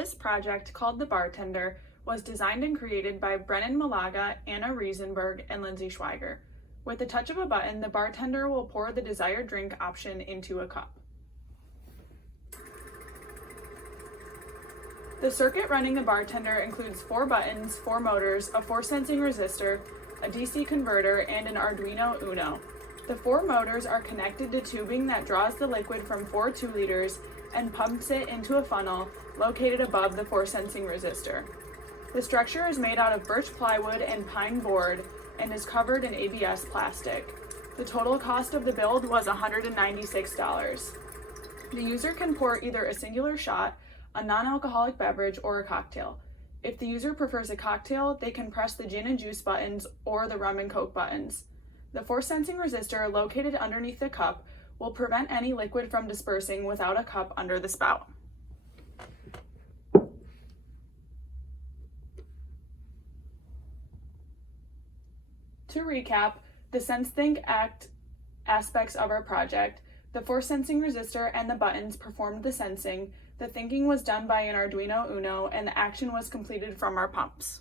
This project, called the Bartender, was designed and created by Brennan Malaga, Anna Riesenberg, and Lindsay Schweiger. With the touch of a button, the bartender will pour the desired drink option into a cup. The circuit running the Bartender includes 4 buttons, 4 motors, a force-sensing resistor, a DC converter, and an Arduino Uno. The 4 motors are connected to tubing that draws the liquid from 4 2-liters and pumps it into a funnel located above the force-sensing resistor. The structure is made out of birch plywood and pine board and is covered in ABS plastic. The total cost of the build was $196. The user can pour either a singular shot, a non-alcoholic beverage, or a cocktail. If the user prefers a cocktail, they can press the gin and juice buttons or the rum and coke buttons. The force-sensing resistor located underneath the cup will prevent any liquid from dispersing without a cup under the spout. To recap, the Sense, Think, Act aspects of our project, the force-sensing resistor and the buttons performed the sensing, the thinking was done by an Arduino Uno, and the action was completed from our pumps.